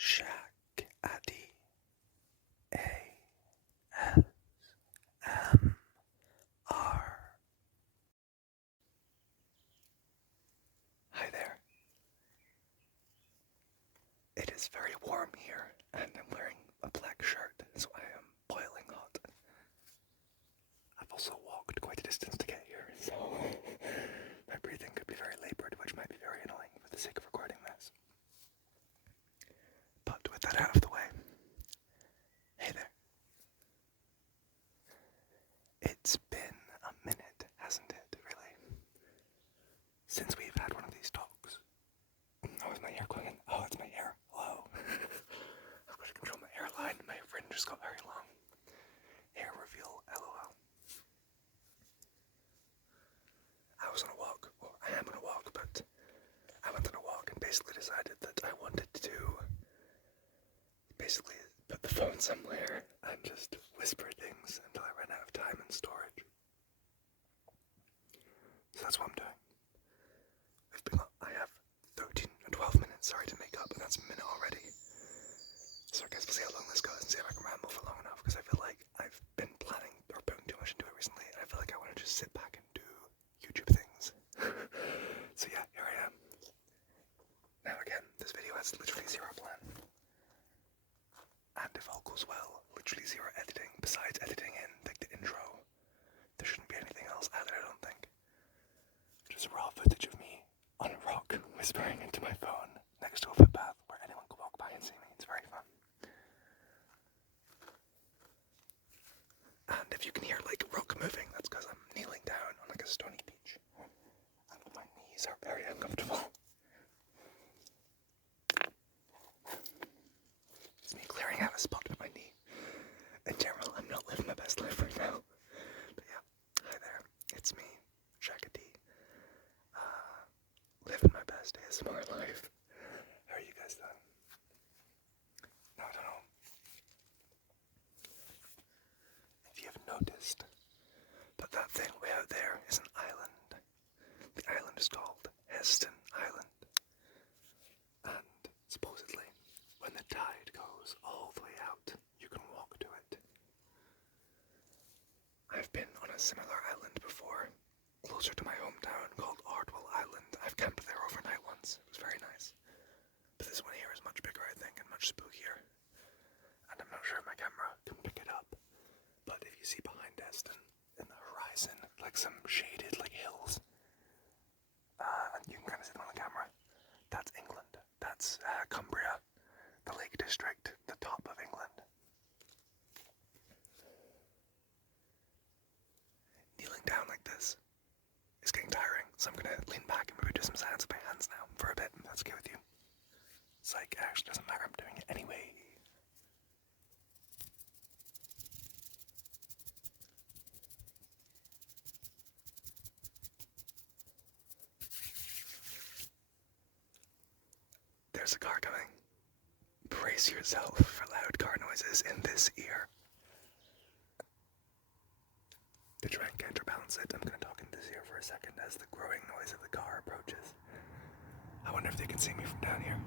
Shack Addy ASMR. Hi there. It is very warm here, and I'm wearing a black shirt, so I am boiling hot. I've also walked quite a distance to get here, so my breathing could be very labored, which might be very annoying for the sake of recording this. But with that out of the way, hey there. It's been a minute, hasn't it, really? Since we've had one of these talks. Oh, is my hair going in? Oh, it's my hair. Hello. I've got to control my hairline. My fringe just got very long. Hair reveal, LOL. I was on a walk. Well, I am on a walk, but I went on a walk and basically decided that I wanted to basically put the phone somewhere and just whisper things until I ran out of time and storage. So that's what I'm doing. I have 13 or 12 minutes, sorry, to make up, and that's a minute already. So I guess we'll see how long this goes and see if I can ramble for long enough, because I feel like I've been planning or putting too much into it recently, and I feel like I want to just sit back and do YouTube things. So yeah, here I am. Now again, this video has literally zero plan. And if all goes well, literally zero editing, besides editing in like the intro. There shouldn't be anything else either, I don't think. Just raw footage of me on a rock, whispering into my phone next to a footpath where anyone can walk by and see me. It's very fun. And if you can hear like rock moving, that's because I'm kneeling down on like a stony beach. And my knees are very uncomfortable. It's me clearing out a spot with my knee. In general, I'm not living my best life right now. But yeah, hi there. It's me, Shaggy. Living my best ASMR life. How are you guys doing? Now, I don't know if you have noticed, but that thing way out there is an island. The island is called Heston Island. And supposedly, when the tide goes all the way out, you can walk to it. I've been on a similar island before, closer to my hometown, called Ardwell Island. I've camped there overnight once. It was very nice. But this one here is much bigger, I think, and much spookier. And I'm not sure if my camera can pick it up. But if you see behind Heston, in the horizon, like some shaded like hills, and you can kind of see them on the camera, that's England. That's Cumbria, the Lake District, the top of England. Kneeling down like this is getting tiring, so I'm gonna lean back and maybe do some sounds with my hands now for a bit, if that's okay with you. Psych, it actually doesn't matter, I'm doing it anyway. There's a car coming. Brace yourself for loud car noises in this ear. To try and counterbalance it, I'm going to talk in this ear for a second as the growing noise of the car approaches. I wonder if they can see me from down here.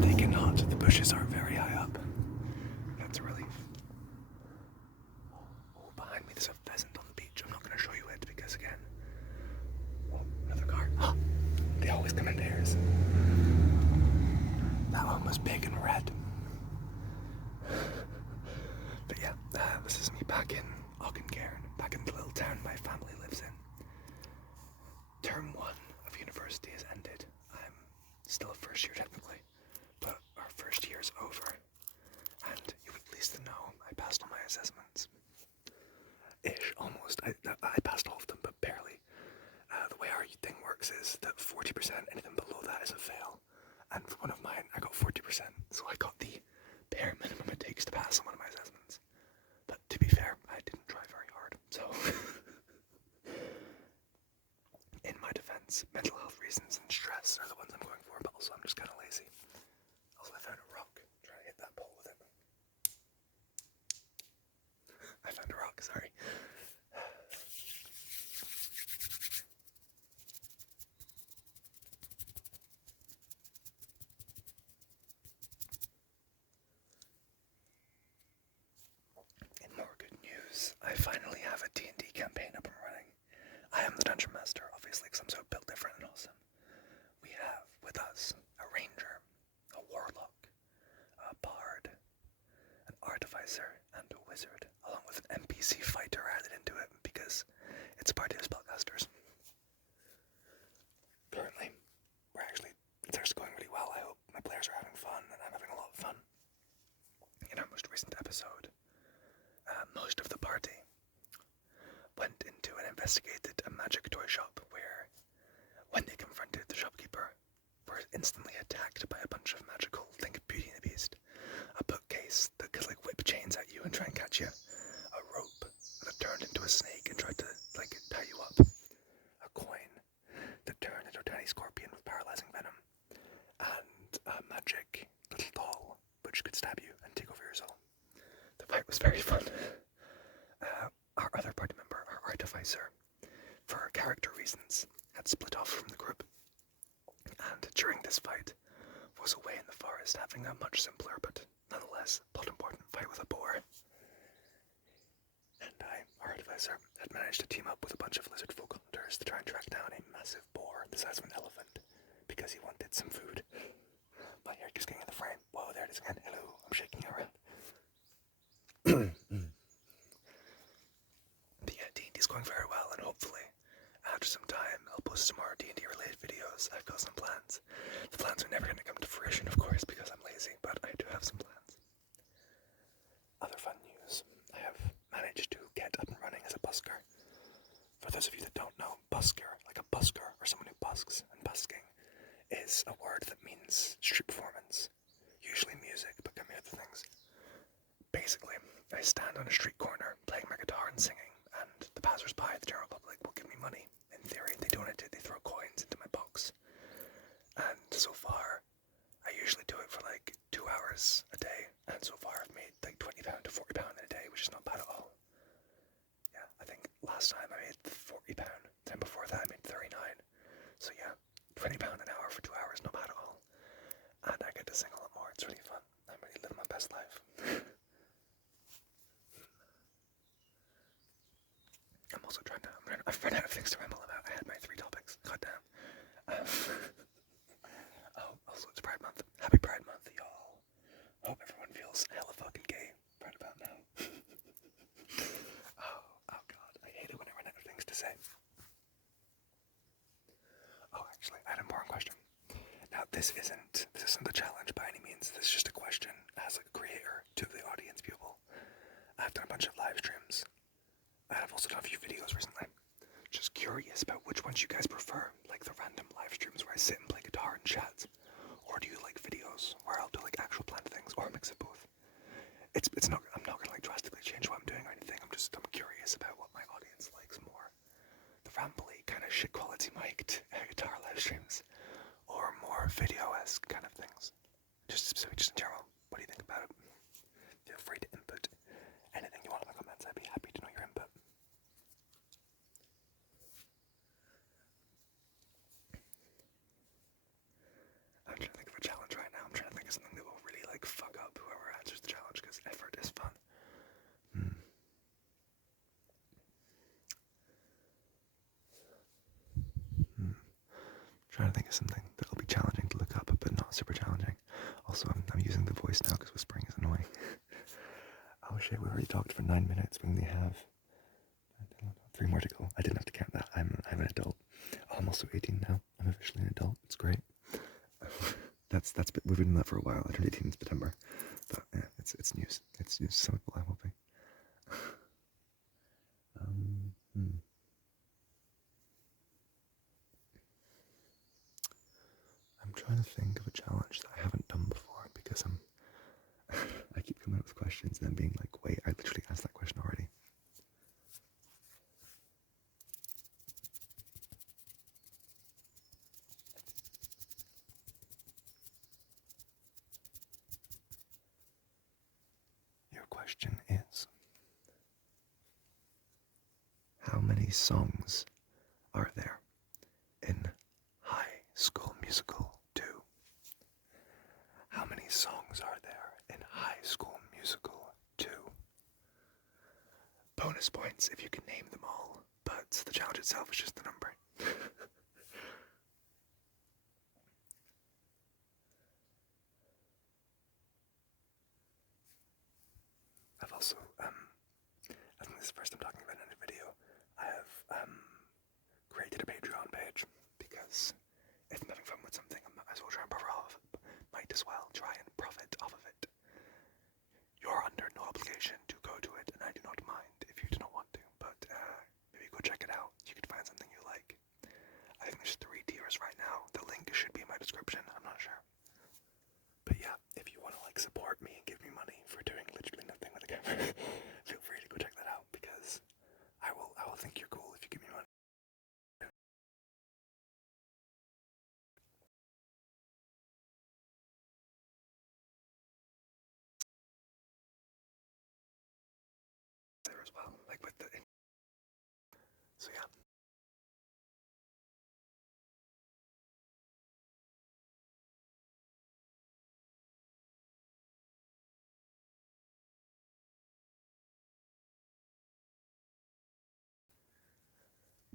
They cannot. The bushes are very high up. That's a relief. Oh, behind me there's a pheasant on the beach. I'm not going to show you it because, again... Oh, another car. Oh, they always come in pairs. That one was big and red. But yeah, this is me back in Auchencairn, back in the little town my family lives in. Term 1 of university has ended. I'm still a first year technically, but our first year is over. And you would at least know I passed all my assessments. Ish, almost. I passed all of them, but barely. The way our thing works is that 40%, anything below that is a fail. And for one of mine, I got 40%, so I got the bare minimum it takes to pass on one of my assessments. But to be fair, I didn't try very hard, so... In my defense, mental health reasons and stress are the ones I'm going for, but also I'm just kind of lazy. Also, I found a rock. Try to hit that pole with it. I found a rock, sorry. guys, I finally have a D&D campaign up and running. I am the Dungeon Master, obviously, because I'm so built different and awesome. We have with us a ranger, a warlock, a bard, an artificer, and a wizard, along with an NPC fighter added into it because it's a party of spellcasters. Currently, it's going really well. I hope my players are having fun, and I'm having a lot of fun. In our most recent episode, most of the party went into and investigated a magic toy shop where, when they confronted the shopkeeper, were instantly attacked by a bunch of magical, think Beauty and the Beast, a bookcase that could whip chains at you and try and catch you, a rope that turned into a snake and tried to tie you up, a coin that turned into a tiny scorpion with paralyzing venom, and a magic little doll which could stab you and take over your soul. The fight was very fun. Our other party member, our artificer, for character reasons, had split off from the group, and during this fight was away in the forest having a much simpler but nonetheless plot-important fight with a boar. And I, our artificer, had managed to team up with a bunch of lizard folk hunters to try and track down a massive boar the size of an elephant because he wanted some food. My hair keeps getting in the frame. Whoa, there it is again. Hello, I'm shaking it around. The D&D is going very well, and hopefully, after some time, I'll post some more D&D related videos. I've got some plans. The plans are never going to come to fruition, of course, because I'm lazy, but I do have some plans. Other fun news. I have managed to get up and running as a busker. For those of you that don't know, busker, like a busker or someone who busks, and busking is a word that means street performance. Usually music, but can mean other things. Basically, I stand on a street corner playing my guitar and singing, and the passers-by, the general public, will give me money. In theory, they donate it, they throw coins into my box. And so far, I usually do it for 2 hours a day, and so far I've made £20 to £40 in a day, which is not bad at all. Yeah, I think last time I made £40, the time before that I made 39. So yeah, £20 an hour for 2 hours, not bad at all. And I get to sing a lot more, it's really fun. I'm really living my best life. I'm also I've run out of things to ramble about. I had my 3 topics. God damn. Also it's Pride Month. Happy Pride Month, y'all. Hope everyone feels hella fucking gay right about now. oh god. I hate it when I run out of things to say. Oh, actually, I had an important question. Now, this isn't a challenge by any means. This is just a question as a creator to the audience people. I've done a bunch of live streams. And I've also done a few videos recently. Just curious about which ones you guys prefer, like the random live streams where I sit and play guitar and chat, or do you like videos where I'll do actual planned things, or a mix of both? I'm not gonna drastically change what I'm doing or anything. I'm curious about what my audience likes more. The rambly kind of shit quality mic'd guitar live streams, or more video-esque kind of things. Just in general, what do you think about it? Feel free to input anything you want in the comments. I'd be happy to know your input. I'm trying to think of a challenge right now. I'm trying to think of something that will really fuck up whoever answers the challenge, because effort is fun. Trying to think of something that'll be challenging to look up, but not super challenging. Also, I'm using the voice now because whispering is annoying. Oh shit, we already talked for 9 minutes. We only have 3 more to go. I didn't have to count that. I'm an adult. I'm also 18 now. I'm officially an adult. It's great. We've been doing that for a while. I turned 18 in September, but yeah, it's news. It's news to some people, I'm hoping. I'm trying to think of a challenge that I haven't done before, because I keep coming up with questions and then being like, wait, I literally asked that question already. Your question is, how many songs are there in High School Musical 2? How many songs are there in High School Musical 2? bonus points if you can name them all, but the challenge itself is just the number. I've also, I think this is the first time talking about it in a video, I have created a Patreon page because if I'm having fun with something, I might as well try and profit off of it. Might as well try and profit off of it. You're under no obligation to go to it, and I do not mind if you do not want to, but maybe go check it out. You can find something you like. I think there's 3 tiers right now. The link should be in my description, I'm not sure. But yeah, if you want to like support me and give me money for doing literally nothing with a camera, feel free to go check that out because I will think you're cool if you give me money. There as well, like with the. So yeah.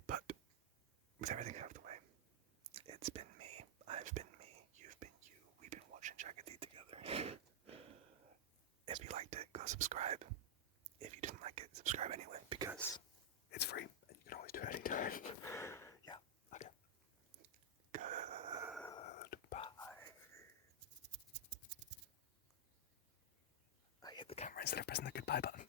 But with everything out of the way, it's been me, I've been me, you've been you, we've been watching Jaggedy together. If you liked it, go subscribe. If you didn't like it, subscribe anyway, because it's free, and you can always do it anytime. Yeah, okay. Goodbye. I hit the camera instead of pressing the goodbye button.